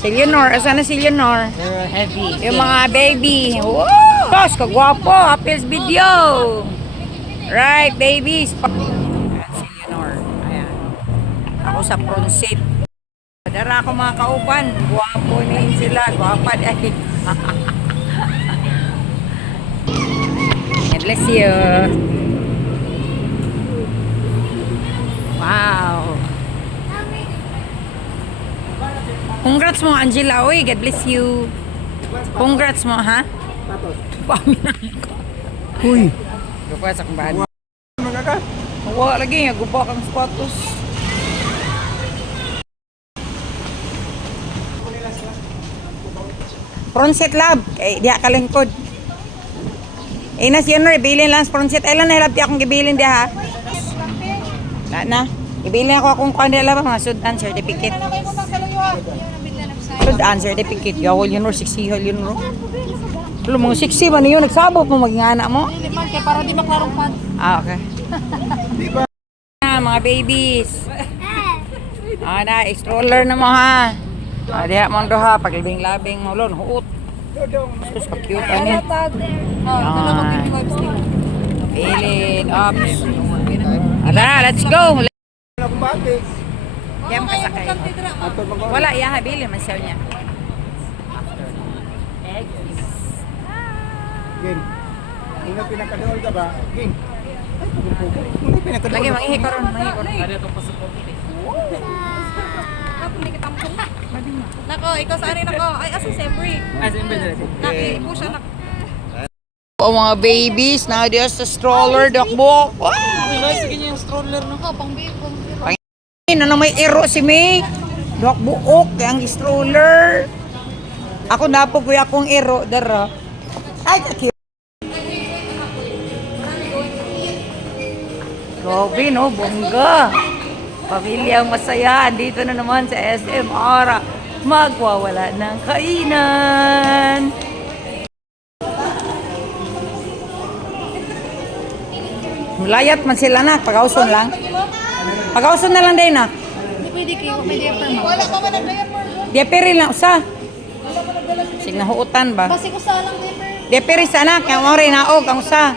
Si Leonor, asan na si Leonor? Heavy. Yung mga baby. Wow! Boss, kagwapo. Appeals video. Right, babies. Ayan, si Leonor. Ayan. Ako sa front seat. Dara ako mga kauban. Gwapo ni sila. Gwapa dahil. God bless you. Wow. Congrats mo, Angela. Uy, God bless you. Congrats mo, ha? Uy. Gapa sa kumbahan. Magaka. Wala lagi, guba kang sapatos. Front seat lab. Diha kalingkod. Nas yun, ibilin lang sa front seat. Ilan na hilap di akong gibilin diha, ha? Wala na. Ibilin ako akong kandila ba, mga sudan certificate. Sudan certificate. Yawol yun, 60 hol yun, Alam mo, 60 ba na yun? Nagsabot mo maging anak mo? Hindi man, kaya para di maklarong pad. Okay. Mga babies. Na, stroller na mo, ha? Diha mo doha, paglibing-labing mo, lon, huot. Sus, ka-cute, ano? Bilin, ops. Ara, let's go! Kaya makasakay. Wala, iya, bilin, man siya niya. Gin. Ina pinakadool ka ba? Gin. Lagi, mangihi ko ron, mangihi ko ron. Nako, ikaw sa anin ako. Ay, asa siyempre. Naki-ipo siya na. O mga babies, na diya sa stroller, dakbo. Wow! Sige niya yung stroller no. Oh, pang baby. Na may ero si May. Dakbuok, kaya ang stroller. Ako napog kuya akong ero, dara. Ay, cute. Grabe, no? Bongga. Pamilyang masaya. Dito na naman sa SM Ara. Magwawala ng kainan. Layat man sila na. Pagkauson lang. Pagkauson na lang din na. Hindi pwede kayo. May diaper mo. Wala pa man nag-diaper. Diaperi lang. Usa. Sige, nahuutan ba? Kasi ko sa lang diaper. Diaperi sa anak. Kaya mo rin naog. Ang usa.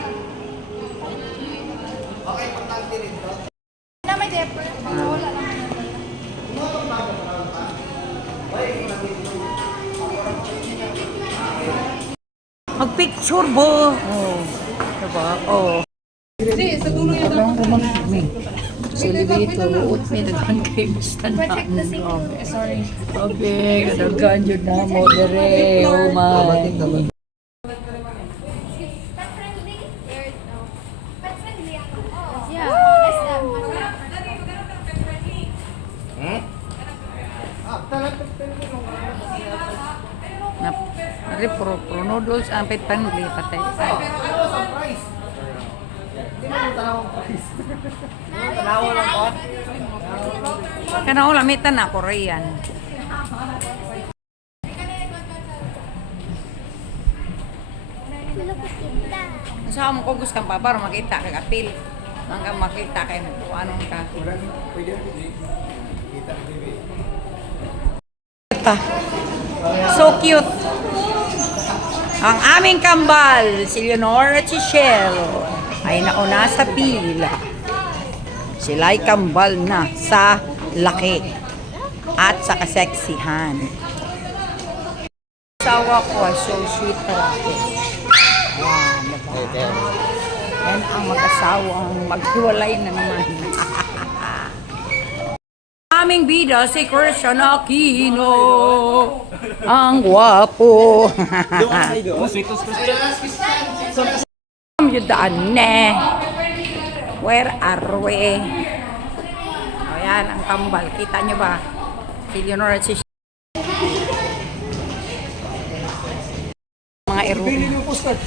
Na may diaper. Wala lang. Mag-picture ba? Oh. Diba? Oh. Hindi, sa dulo yung Actually, dito, uot may naghan kay basta na. Sorry. Okay, kadaghan yun na mo, dere, oh my. Pro noodles, ang pet friendly, patay. Kana wala mitan na Korean. Sa mo ko gusto kang para makita kag apil. Hanggang makita kay anong ka. So cute. Ang aming kambal, si Leonor at si Shell, ay nauna sa pila. Sila'y kambal na sa laki at sa kaseksihan. Asawa ko ay so sweet talaga. Ayan, diba? Yan ang mag-asawang maghiwalay na naman. Aming bida si Christian Aquino. Ang guwapo. Yudaan ne. Where are we? O yan, ang kambal. Kita nyo ba? Si Leonor at si mga ero. Bilin yung postcard.